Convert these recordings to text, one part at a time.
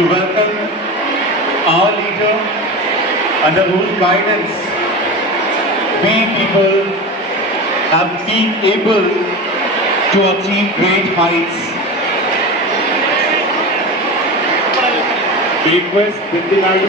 to welcome our leader, under whose guidance we people have been able to achieve great heights. Request Binti Naidu.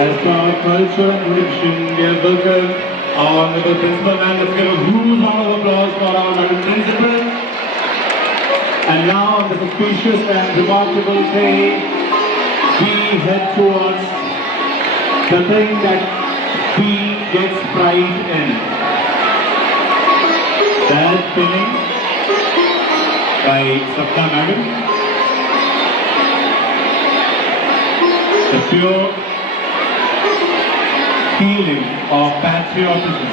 As per our culture and tradition, we have welcomed our honorable principal, and let's give a huge round of applause for our honorable principal. And now, on this auspicious and remarkable day, we head towards the thing that we gets pride in. That pinning by Sapna Madam. The pure feeling of patriotism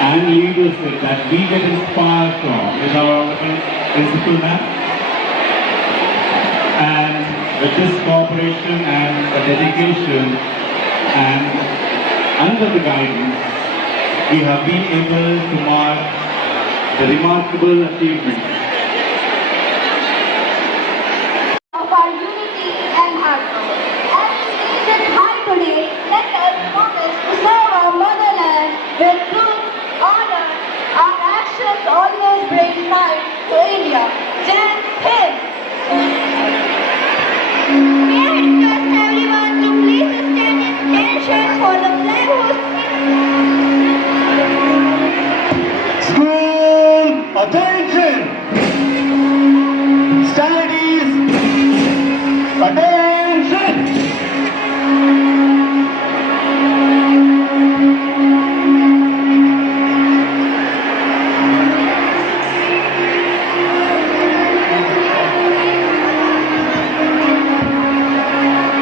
and leadership that we get inspired from is our honorable principal ma'am. And with this cooperation and the dedication and under the guidance, we have been able to mark the remarkable achievements of our unity and hard work. As we raise it high today, let us promise to serve our motherland with truth, honor. Our actions always bring pride to India. Jai Hind! May I request everyone to please stand in attention for the flag hosting. School attention! Studies attention!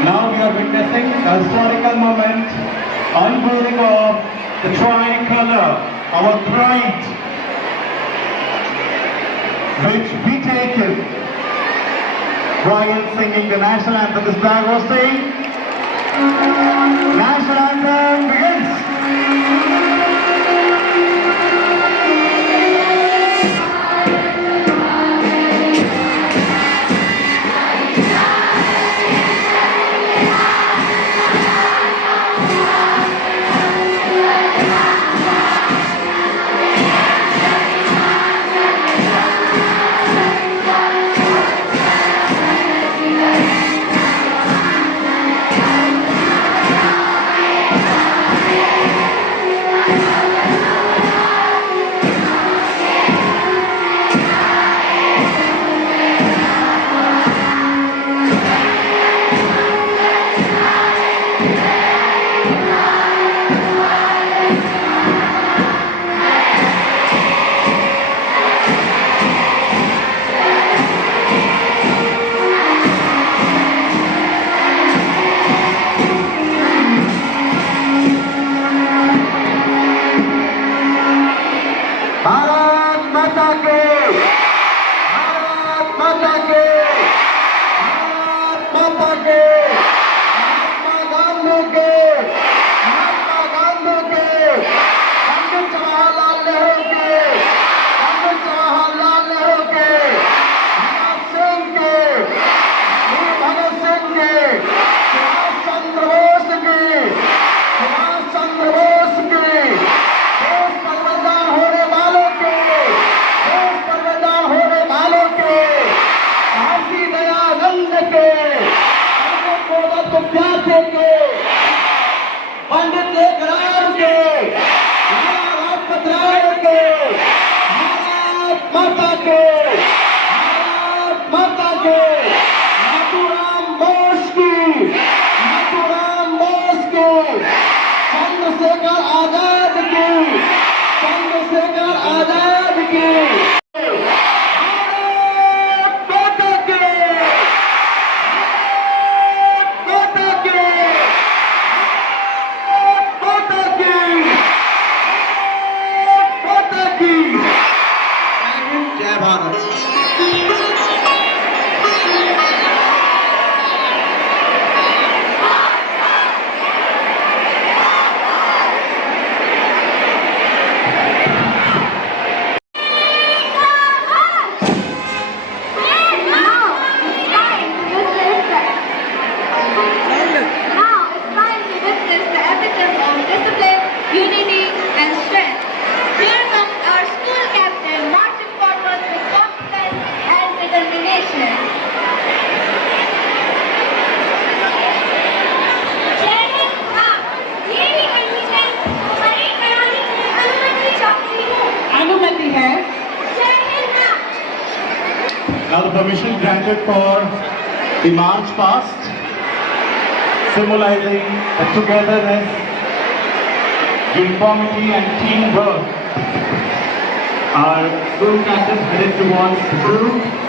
Now we are witnessing a historical moment, unveiling of the tricolor, our pride, which we take it while singing the national anthem. This flag hosting. National anthem begins. chanted for the march past, symbolizing the togetherness, uniformity and teamwork. Our school captain headed towards the group.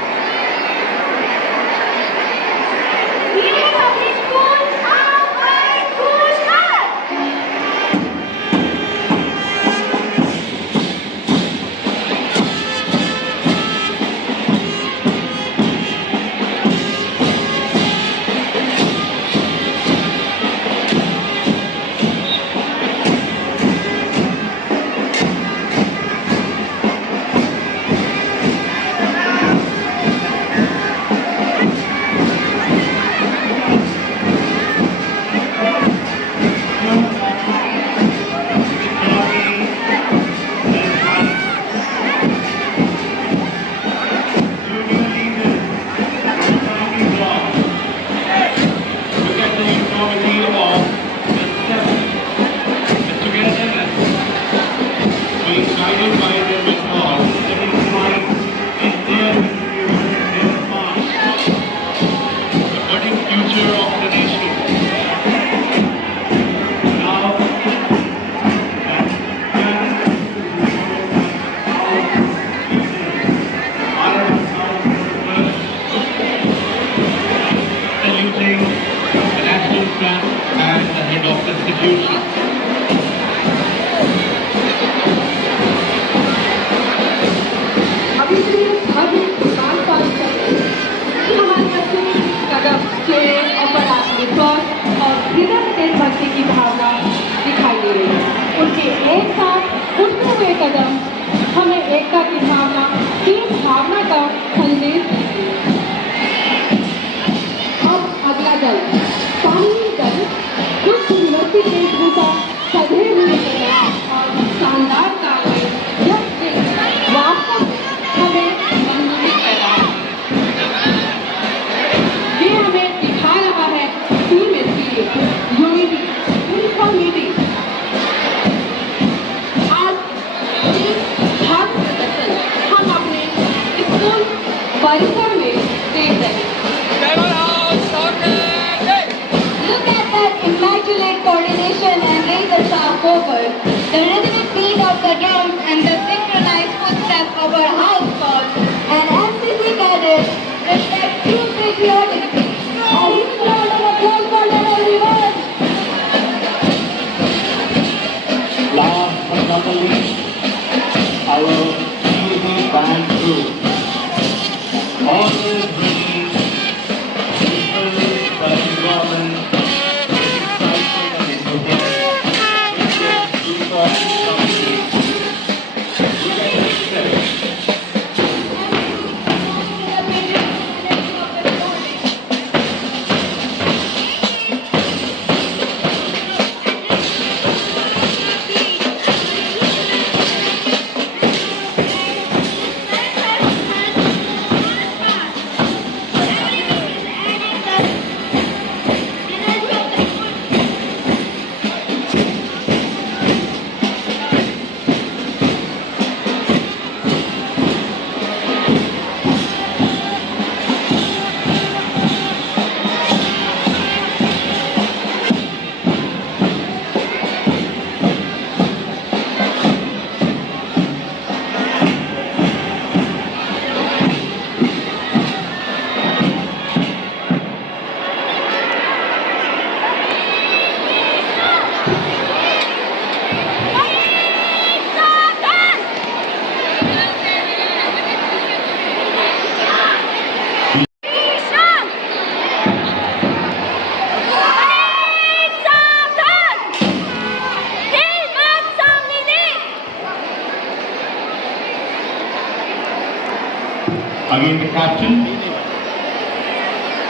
Again the captain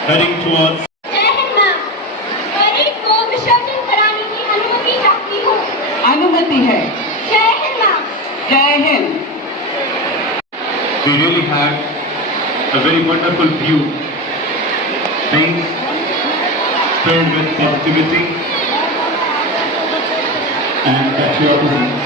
heading towards. अनुमति है। जय Hind. We really had a very wonderful view, things filled with positivity and patriotism.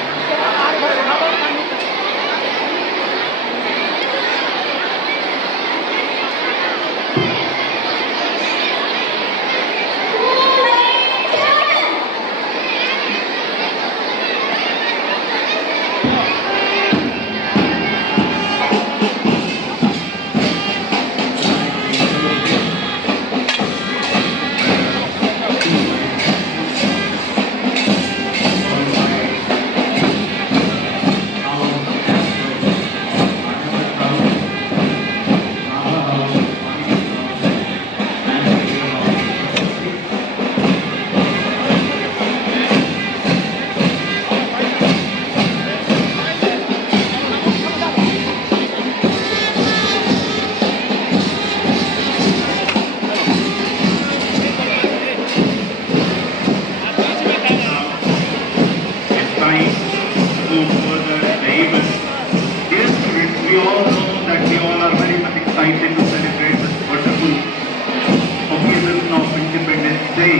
day,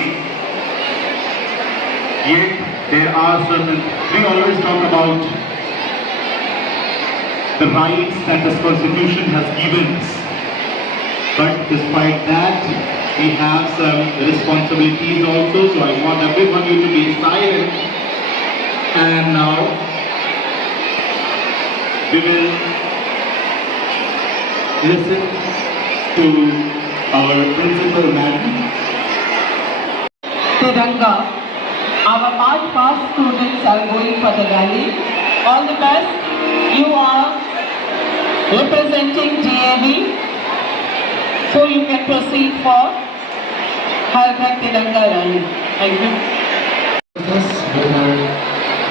yet there are certain, we always talk about the rights that this constitution has given us. But despite that, we have some responsibilities also, so I want everyone you to be silent. And now, we will listen to our principal madam. Tiranga, our art class students are going for the rally. All the best. You are representing DAV, so you can proceed for Har Ghar Tiranga rally. Thank you. Us with our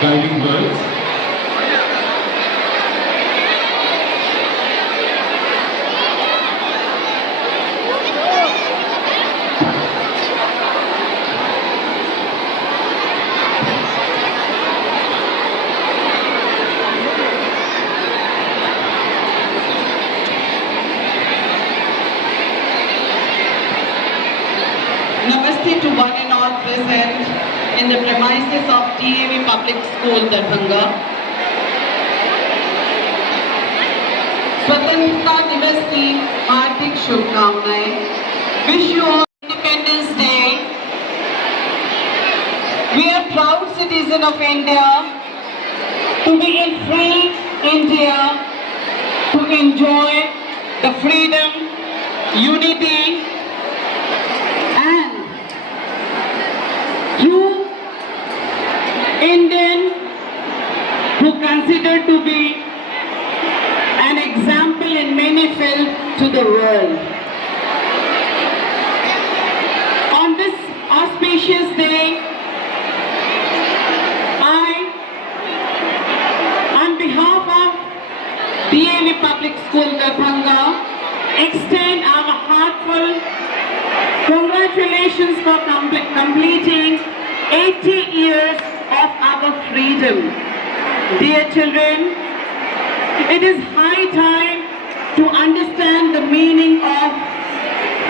guiding words. Namaste to one and all present in the premises of DAV Public School, Darbhanga. स्वतंत्रता दिवस की हार्दिक शुभकामनाएं. Wish you all Independence Day. We are proud citizens of India to be in free India, to enjoy the freedom, unity, and you Indian who consider to be an example in many fields to the world. On this auspicious day, I, on behalf of DAV Public School Darbhanga, extend our heartfelt congratulations for completing 80 years of our freedom. Dear children, it is high time to understand the meaning of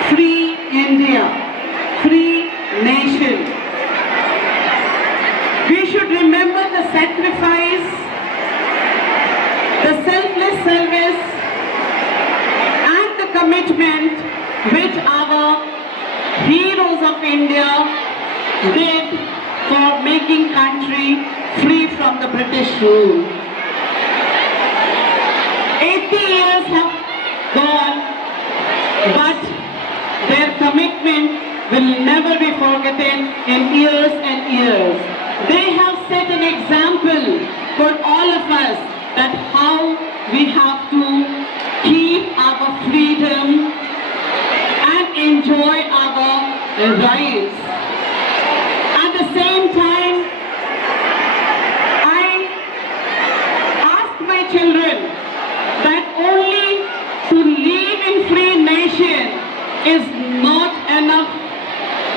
free India, free nation. We should remember the sacrifice, the selfless service, and the commitment which our heroes of India did for making country free from the British rule. 80 years have gone, but their commitment will never be forgotten in years and years. They have set an example for all of us that how we have to keep our freedom and enjoy our rights. At the same time, I ask my children that only to live in free nation is not enough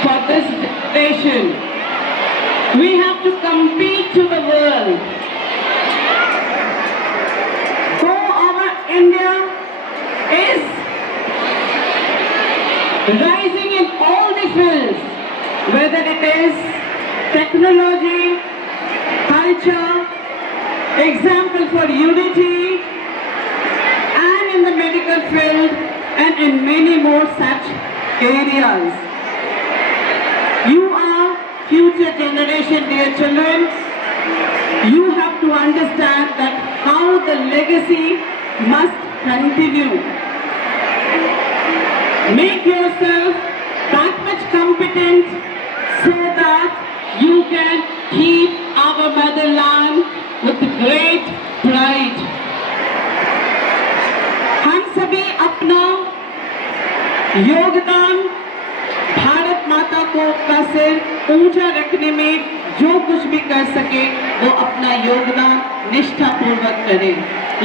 for this nation. We have to compete to the world. So our India is rising in all the fields, whether it is technology, culture, example for unity, and in the medical field, and in many more such areas. You are future generation, dear children. You have to understand that how the legacy must continue. Make yourself that much competent so that you can keep our motherland with great pride. हम सभी अपना योगदान भारत माता को का सिर ऊंचा रखने में जो कुछ भी कर सके वो अपना योगदान निष्ठापूर्वक करें.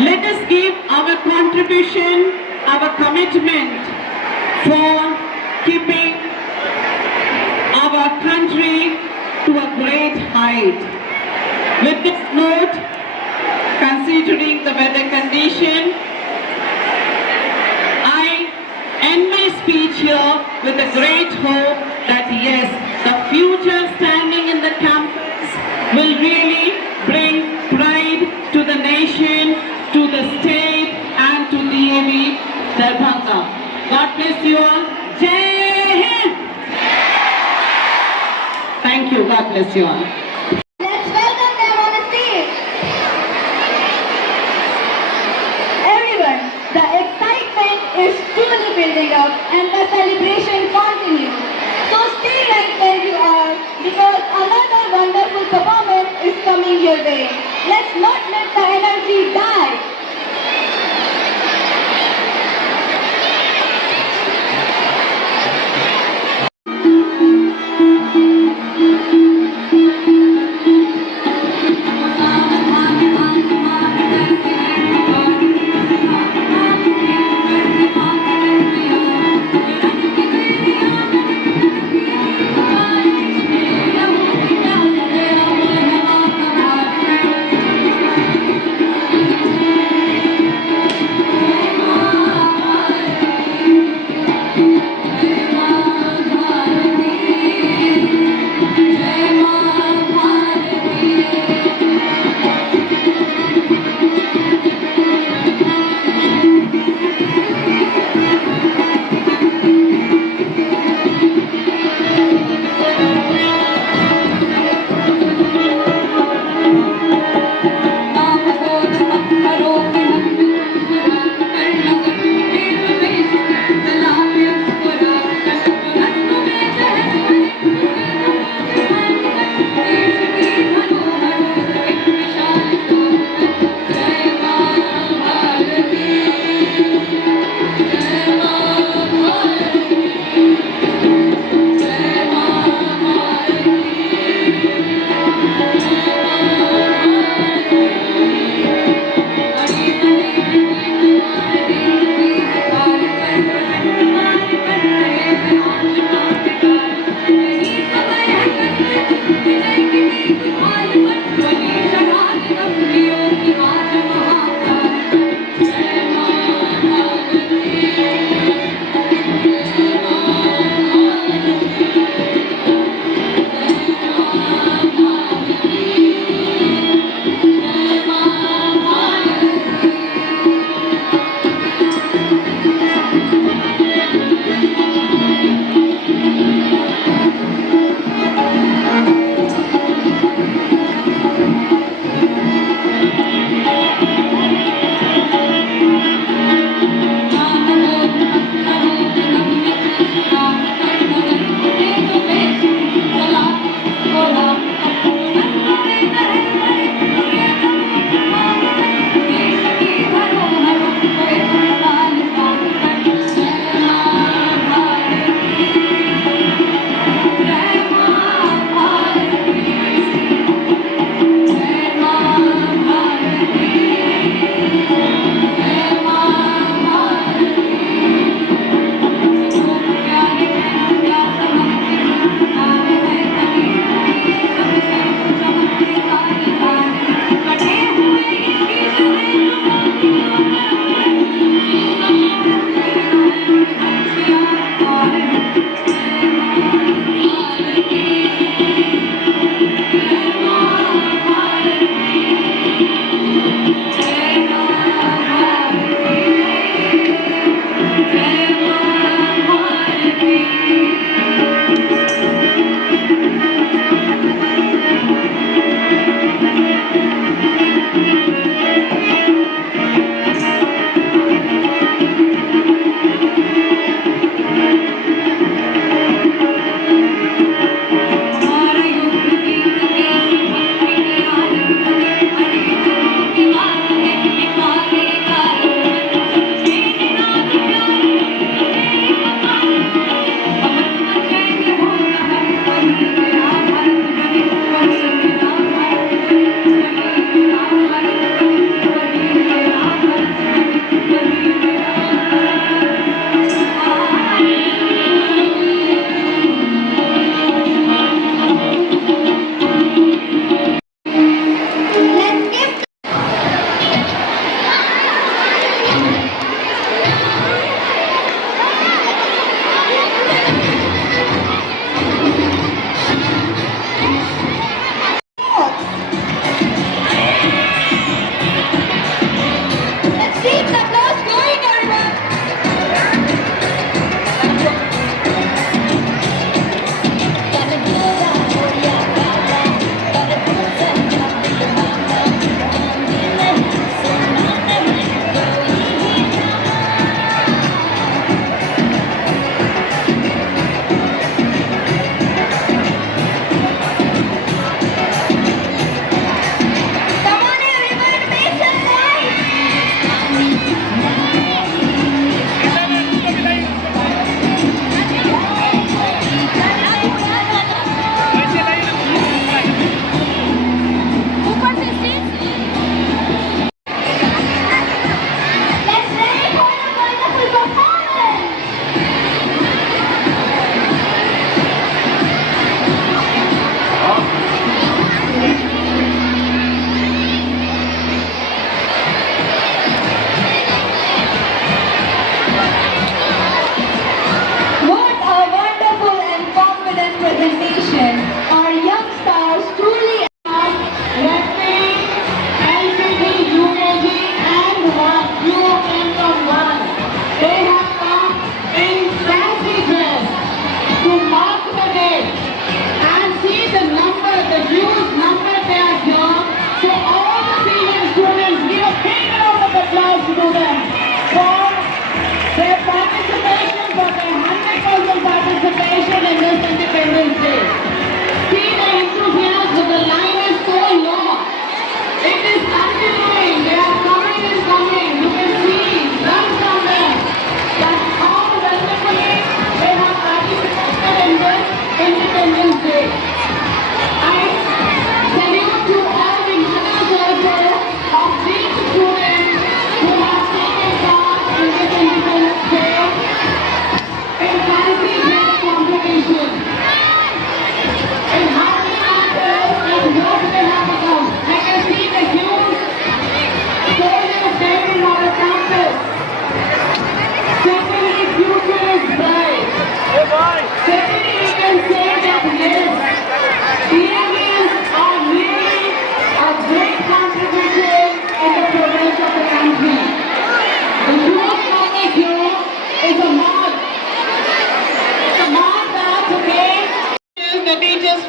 Let us give our contribution, our commitment for keeping our country to a great height. With this note, considering the weather condition, I end my speech here with a great hope that yes, Thank you. God bless you all. Let's welcome them on the stage. Everyone, the excitement is truly building up and the celebration continues. So stay right where you are because another wonderful performance is coming your way. Let's not let the energy die.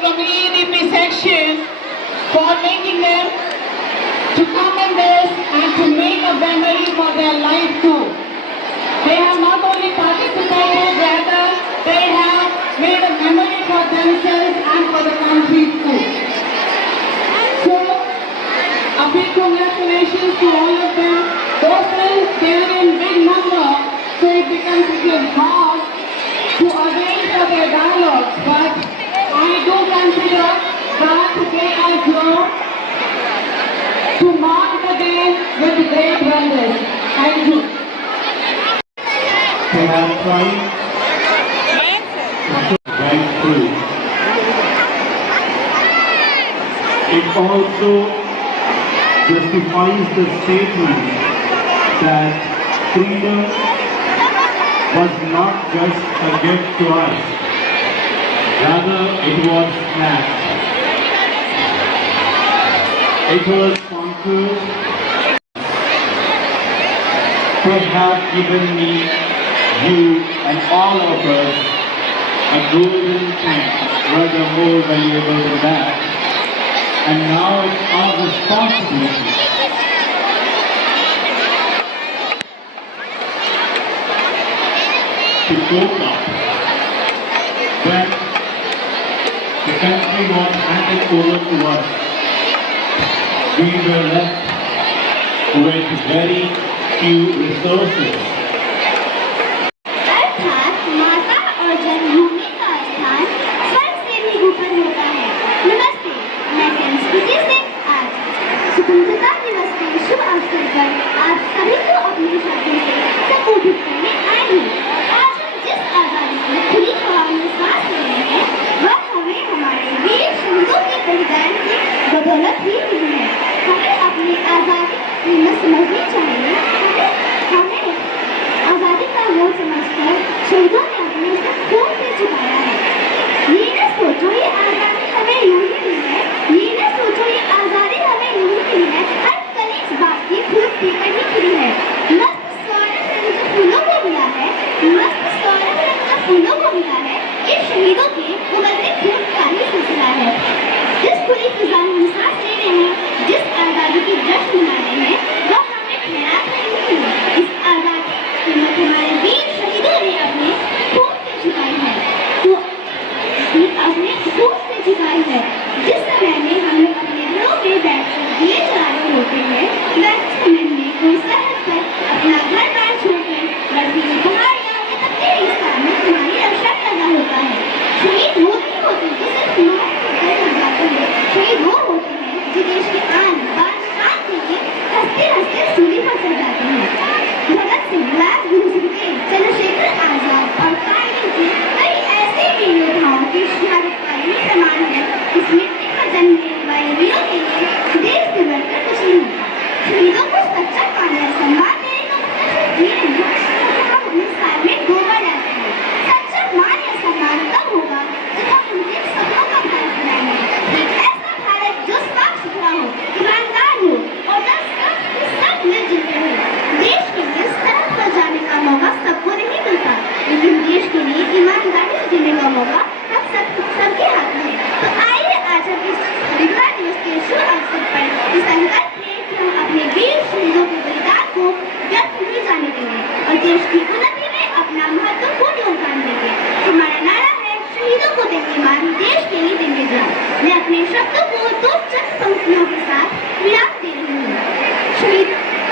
from EEDP section for making them to come in this and to make a memory for their life too. They have not only participated, rather they have made a memory for themselves and for the country too. So, a big congratulations to all of them. Those they are in big number, so it becomes a little hard to arrange for their dialogues, but I do consider that they are here to mark the day with great wonders. Thank you. They have tried right through. It also justifies the statement that freedom was not just a gift to us, rather it was snatched. It was conquered. They have given me, you and all of us, a golden tank, rather more valuable than that. And now it's our responsibility to cope up. When the country was handed over to us, we were left with very few resources. अर्थात माता और जन्मभूमि का स्थान स्वर्ग से भी ऊपर होता है। नमस्ते, मैं संस्कृति से आज स्वतंत्रता दिवस के शुभ अवसर पर आप सभी को अपने शब्दों से संबोधित करने आई हूँ। आज हम जिस आजादी की खुली हवा में सांस ले रहे हैं, वह हमें हमारे वीर शहीदों के बलिदान की बदौलत ही मिली है। हमें अपनी आजादी की कीमत समझनी चाहिए। हमें आजादी का मोल समझकर शहीदों ने अपने सब खून भी चुकाया है। ये न सोचो ये आजादी हमें यूं ही मिली है, ये न सोचो ये आजादी हमें यूं ही मिली है, हर कली इस बात की खुद पीकर ही खिली है। मस्त स्वर्ण रंग जो फूलों को मिला है, मस्त स्वर्ण रंग जो फूलों को मिला है, ये शहीदों के उगलते खून का ही सिलसिला है। जिस खुली फिजा में हम सांस ले रहे हैं, जिस आजादी की जश्न मना रहे हैं, वह हमें ठहरा कर नहीं है। इस आजादी की कीमत हमारे वीर शहीदों ने अपने खून से चुकाई है, तो अपने खून से चुकाई है। जिस समय में हम लोग अपने घरों में बैठकर दिए जला रहे होते हैं, वैसे समय में कोई सरहद पर अपना घर बार छोड़कर बर्फीली पहाड़ियां या तपते रेगिस्तान में तुम्हारी रक्षा कर रहा होता है। शहीद वो नहीं होते जो सिर्फ मौत होकर मर जाते हैं, शहीद वो होते हैं जो देश के आन बान शान के लिए हंसते हंसते सूली पर चढ़ जाते हैं। भगत सिंह, राजगुरु सुखदेव, चंद्रशेखर आजाद और कारगिल के कई ऐसे वीर योद्धाओं की शहादत का ये प्रमाण है कि इस मिट्टी पर जन्म लेने वाले वीरों के लिए देश से बढ़कर कुछ नहीं होता। शहीदों को सच्चा मान और सम्मान देने का मतलब सिर्फ ये नहीं है कि हम अपने साल में 2 बार लाते हैं। सच्चा मान या सम्मान तब होगा जब हम उनके सपनों का भारत बनाएंगे, एक ऐसा भारत जो साफ सुथरा हो, ईमानदार हो और जब सब मिलजुल कर हो। देश के लिए सरहद पर जाने का मौका सबको नहीं मिलता, लेकिन देश के लिए ईमानदारी से जीने का मौका हम सबके हाथ में है। तो आइए आज हम इस स्वतंत्रता दिवस के शुभ अवसर पर इस संकल्प लें कि हम अपने वीर शहीदों के बलिदान को व्यर्थ नहीं जाने देंगे और देश की उन्नति में अपना महत्वपूर्ण योगदान देंगे। हमारा नारा है, शहीदों को देंगे मान, देश के लिए देंगे जान। मैं अपने शब्दों को 2 चंद पंक्तियों के साथ विराम दे रही हूँ।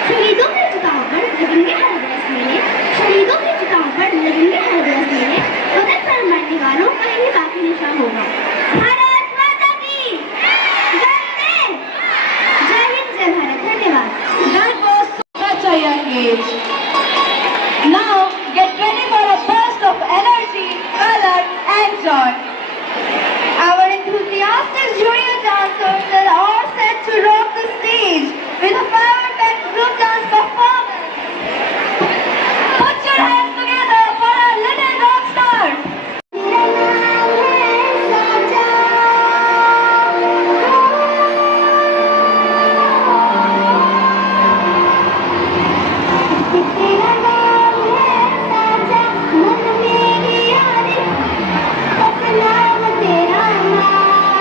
शहीदों के चिताओं पर लगेंगे हर दिवस मेले, शहीदों के चिताओं पर लगेंगे हर दिवस मेले, वतन पर मरने वालों का ही बाकी निशान होगा। भारत माता की जय। जय हिंद, जय भारत। धन्यवाद। That was such a young age. Now get ready for a burst of energy, color and joy. Our enthusiastic junior dancers are all set to rock the stage with a power-packed group dance performance. Put your hands together for our little rock stars. मन मेरी याद, सपना तेरा नाम,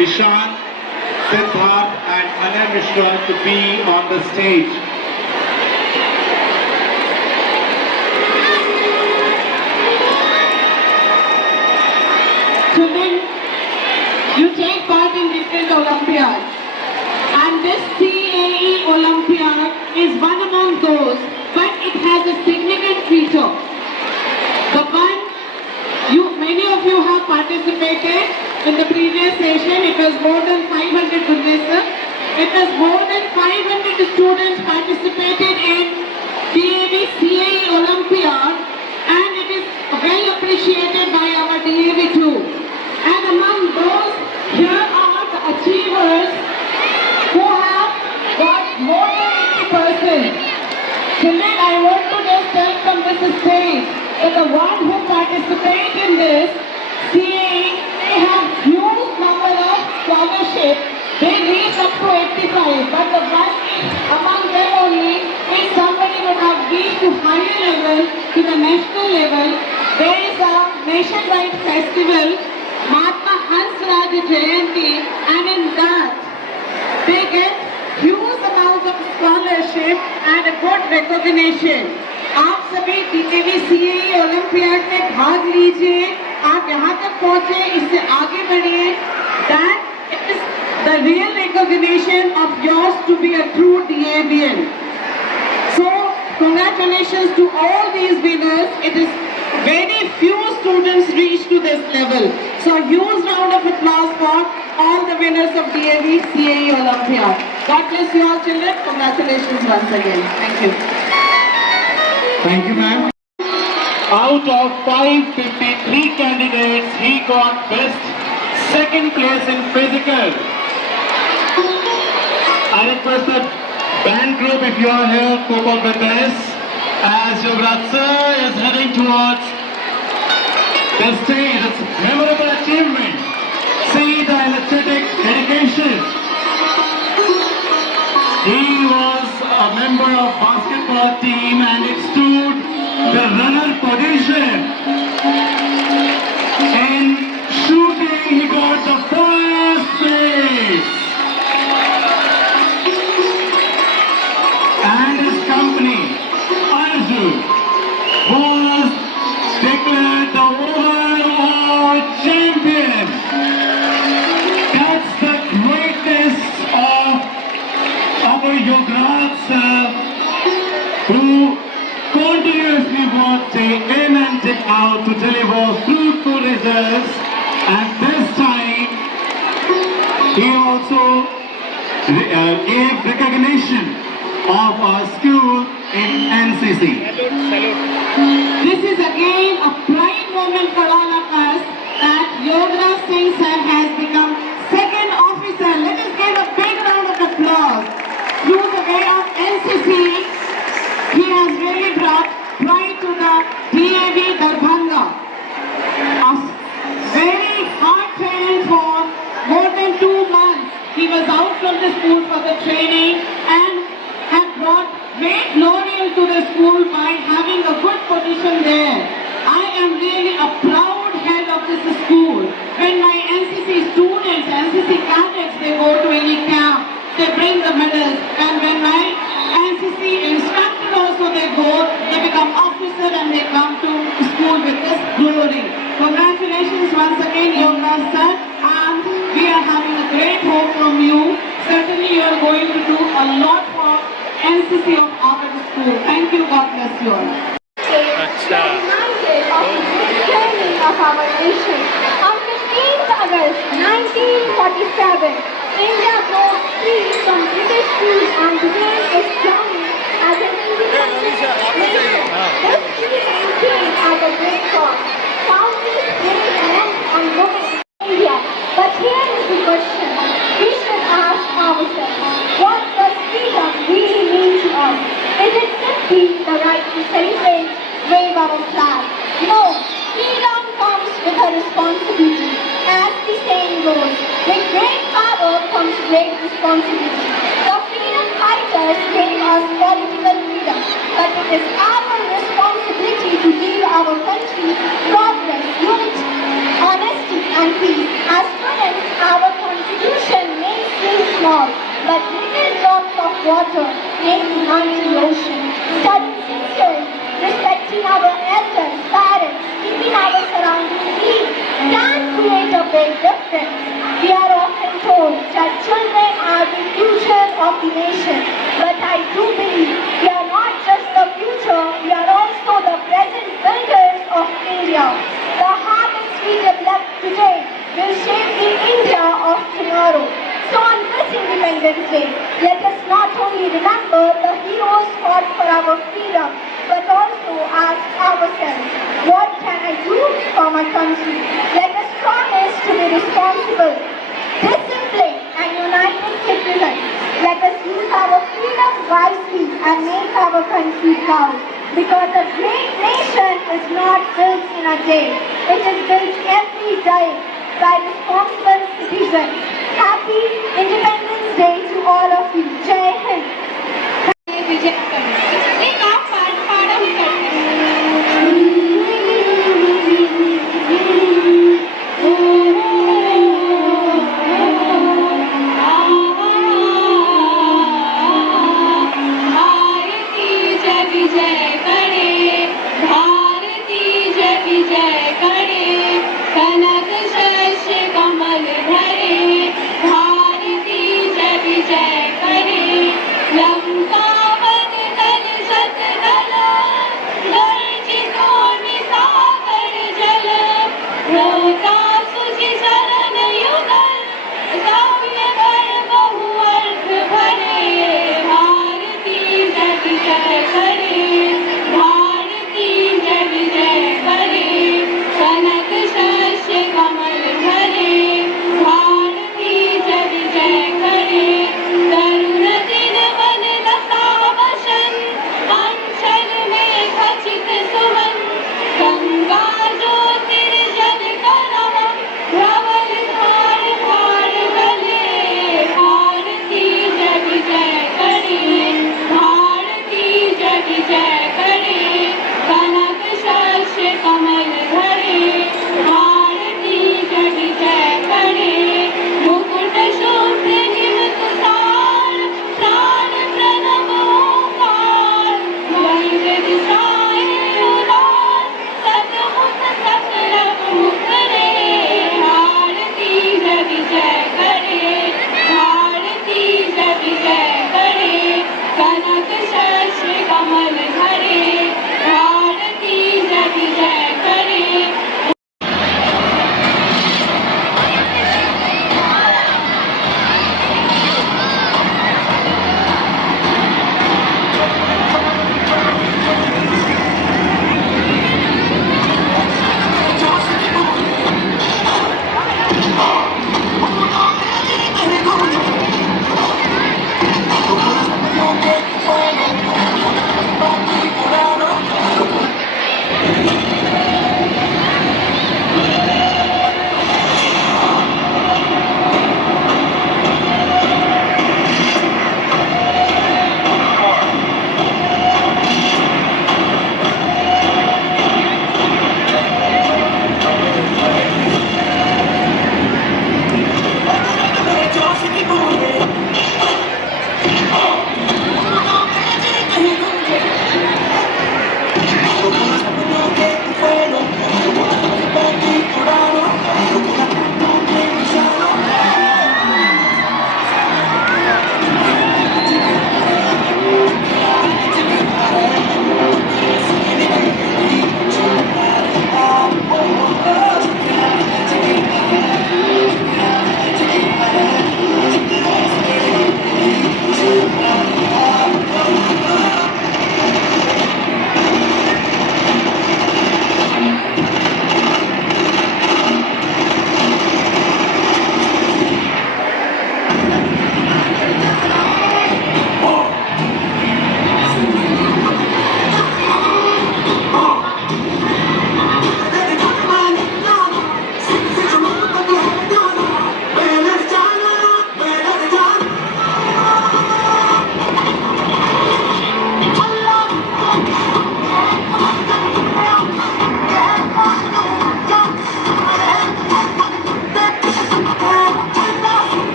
Ishan, Siddharth and Anand Mishra to be on the stage. Children, you take part in different Olympiads, and this CAE Olympiad is one among those, but it has a significant feature. The one many of you have participated in the previous session. It was more than 500 goodness. It was more than 500 students participated in DAV CAE Olympiad, and it is well appreciated by our DAV too. And among those, here are the achievers who have got more than 80%. Children, I want to just tell from this stage that the one who participate in this CAE, they have huge number of scholarship. They reach up to 85, but the one among them only, if somebody would have reached to higher level, to the national level, there is a nationwide festival, Mahatma Hansraj Jayanti, and in that, they get huge amount of scholarship and a good recognition. आप सभी DAV CAE olympiad में भाग लीजिए, आप यहाँ तक पहुँचे, इससे आगे बढ़िए. That it is the real recognition of yours to be a true DAVian. So congratulations to all these winners. It is very few students reach to this level. So huge round of applause for all the winners of DAV CAE Olympiad. God bless you all children. Congratulations once again. Thank you. Thank you, ma'am. Out of 553 candidates, he got best second place in physical. I request the band group, if you are here, cope up with this, as Yuvraj sir is heading towards the stage. It's memorable achievement. See the energetic dedication. He was a member of basketball team and it stood the runner position. In shooting, he got the first place. And his company, Arjun, was declared the overall champion. That's the greatness of our Yuvraj sir, who continuously worked day in and day out to deliver fruitful results. And this time, he also gave recognition of our school in NCC. This is again a pride moment for all of us that Yuvraj Singh sir has become second officer. Let us give a big round of applause. Through the way of NCC, he has really brought pride to the DAV Darbhanga. A very hard training for more than 2 months. He was out from the school for the training and had brought great glory to the school by having a good position there. I am really a proud head of this school. When my NCC students, NCC cadets, they go to any camp, they bring the medals, and when my NCC instructor also they go, they become officer and they come to school with this glory. Congratulations once again, Yuvraj sir, and we are having a great hope from you. Certainly you are going to do a lot for NCC of our school. Thank you, God bless you all. Reminded of the journey of our nation. On 15th August 1947, India broke free from British rule and began its journey as an independent nation. This freedom came at a great cost. Countless brave men and women in India. But here is the question. We should ask ourselves, what does freedom really mean to us? Is it simply the right to celebrate, wave our flag? No, freedom comes with a responsibility. As the saying goes, with great power comes great responsibility. The freedom fighters gave us political freedom, but it is our responsibility to give our country progress, unity, honesty and peace. As students, our contribution may seem small, but little drops of water make the mighty ocean. Studying sincerely, respecting our elders, parents, keeping our surroundings clean can create a big difference. We are often told that children are the future of the nation, but I do believe we are not just the future, we are also the present builders of India. The habits we develop today will shape the India of tomorrow. So on this Independence Day, let us not only remember the heroes fought for our freedom, but also ask ourselves, what can I do for my country? Let us promise to be responsible, disciplined, and united citizens. Let us use our freedom wisely and make our country proud. Because a great nation is not built in a day. It is built every day by responsible citizens. Happy Independence Day to all of you. Jai Hind. विजय करना एक आप पाठ करते भारती जय विजय करे भारती जय विजय करे कनक शस्य कमल धरे भारती जय विजय करे Lanka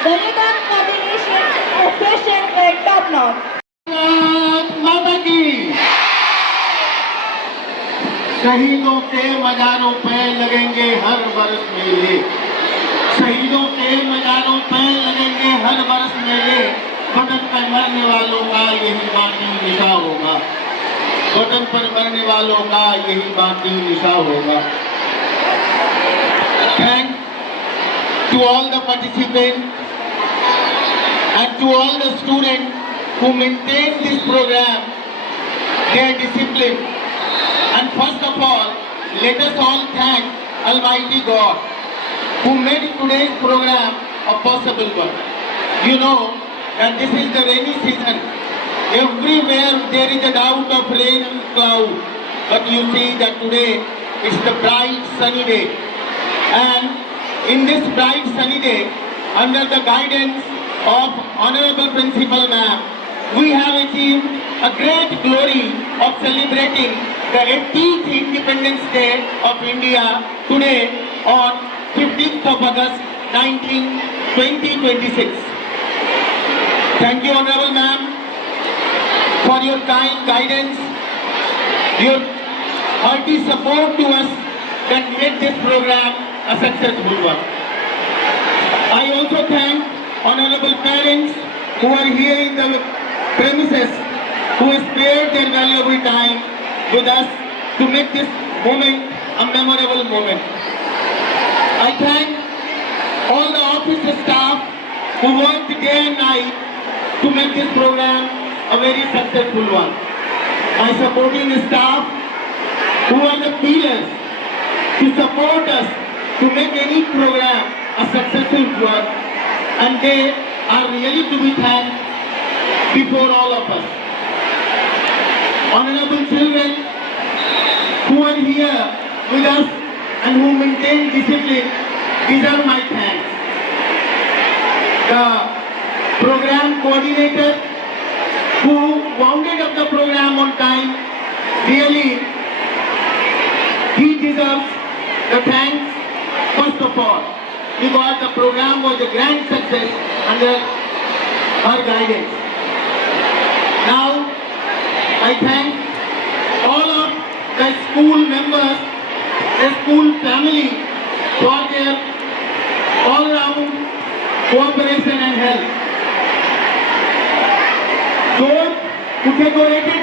The rhythm combination expression were top notch. माता की शहीदों के मजारों पे लगेंगे हर वर्ष मेले शहीदों करने वालों का यही बाकी निशा होगा, वतन पर मरने वालों का यही बाकी निशा होगा। Thanks to all the participants and to all the students who maintain this program, their discipline. And first of all, let us all thank Almighty God who made today's program a possible one. You know that this is the rainy season. Everywhere there is a doubt of rain and cloud. But you see that today it's the bright sunny day. And in this bright sunny day, under the guidance of Honorable Principal Ma'am, we have achieved a great glory of celebrating the 18th Independence Day of India today on 15th of August 2026. Thank you, Honorable Ma'am, for your kind guidance, your hearty support to us that made this program a successful one. I also thank honorable parents who are here in the premises, who have spared their valuable time with us to make this moment a memorable moment. I thank all the office staff who worked day and night to make this program a very successful one. My supporting staff who are the pillars to support us to make any program a successful one, and they are really to be thanked before all of us. Honorable children who are here with us and who maintain discipline deserve my thanks. The program coordinator who wounded up the program on time, really he deserves the thanks first of all, because the program was a grand success under her guidance. Now, I thank all of the school members, the school family for their all-round cooperation and help. Those who decorated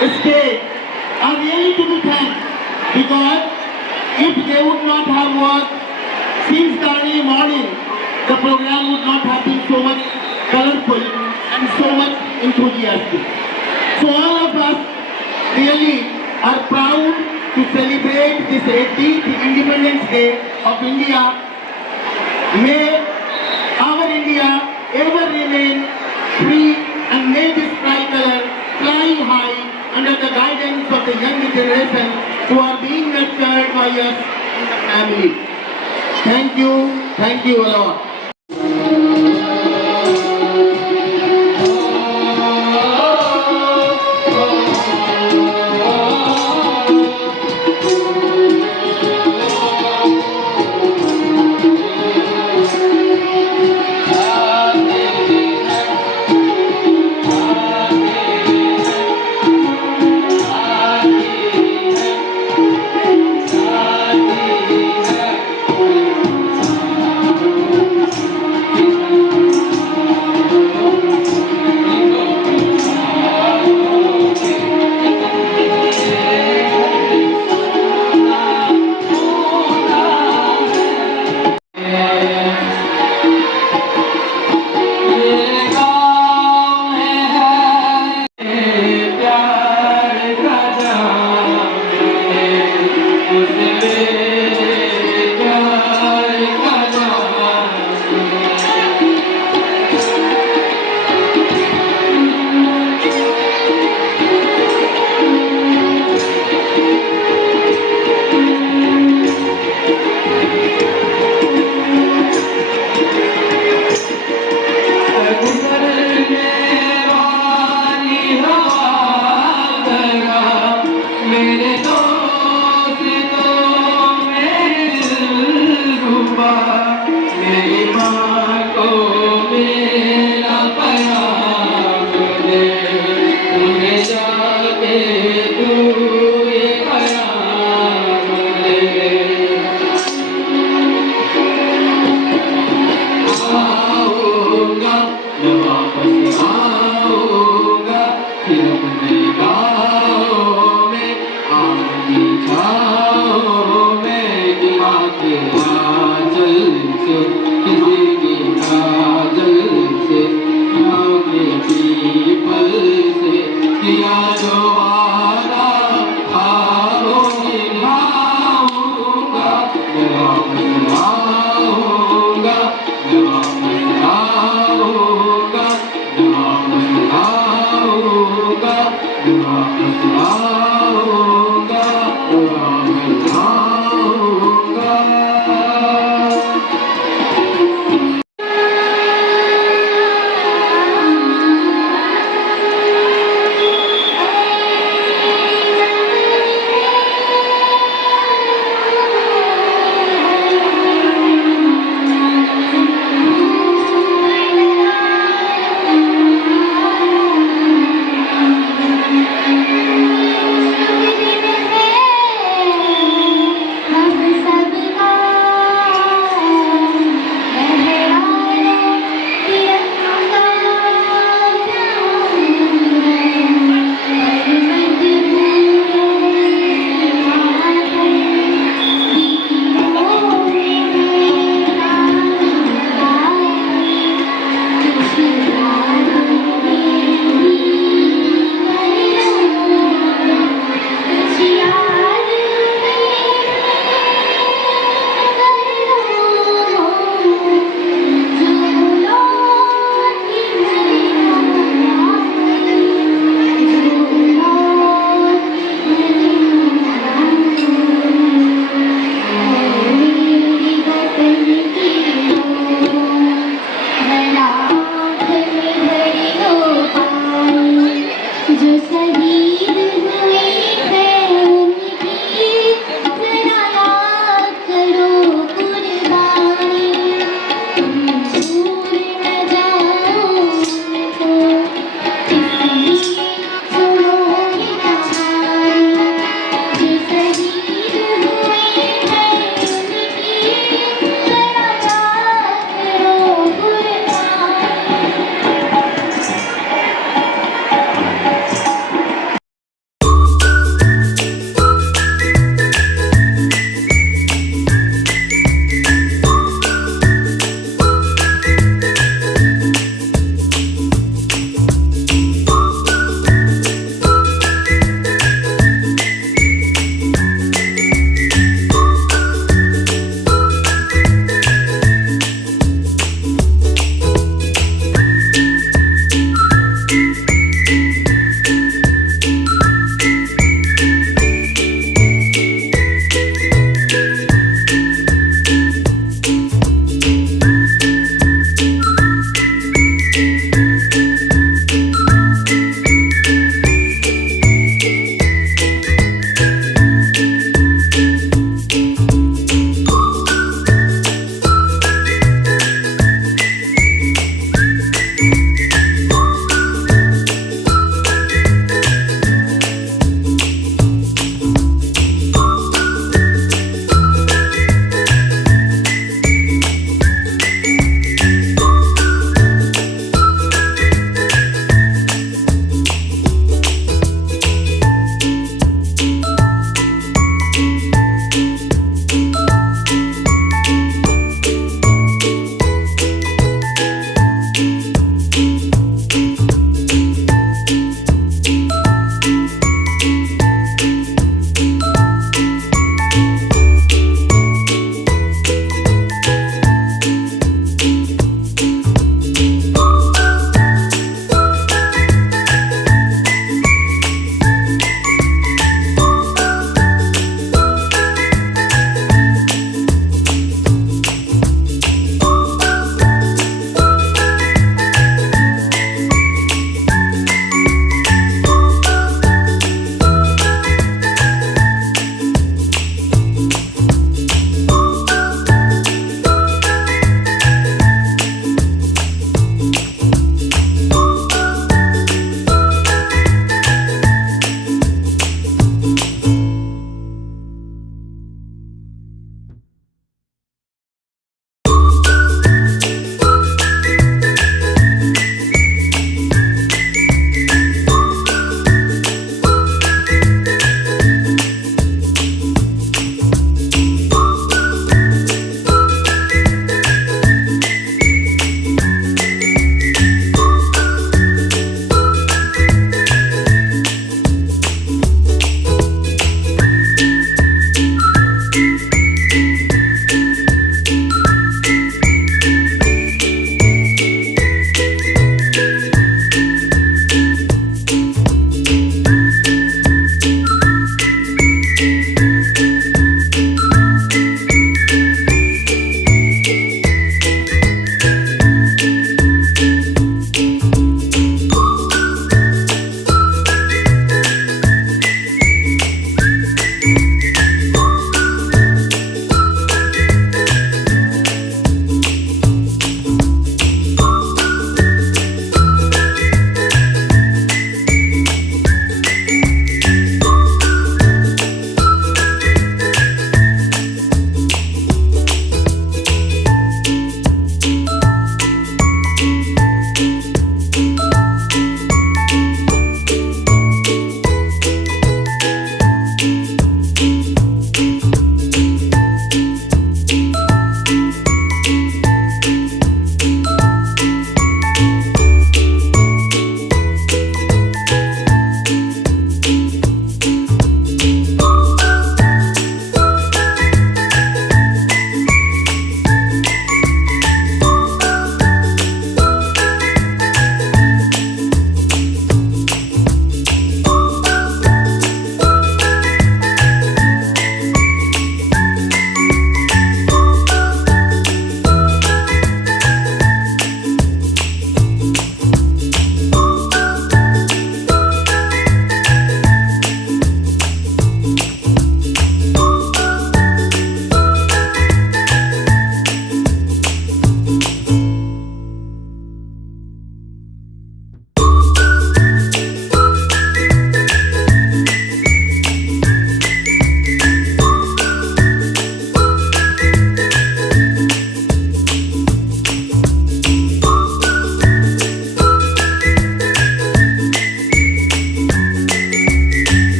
the stage are really to be thanked, because if they would not have worked since the early morning, the program would not have been so much colorful and so much enthusiastic. So all of us really are proud to celebrate this 18th Independence Day of India. May our India ever remain free, and may this tricolor fly high under the guidance of the young generation who are being nurtured by us in the family. Thank you a lot. मैं वापस आ किसी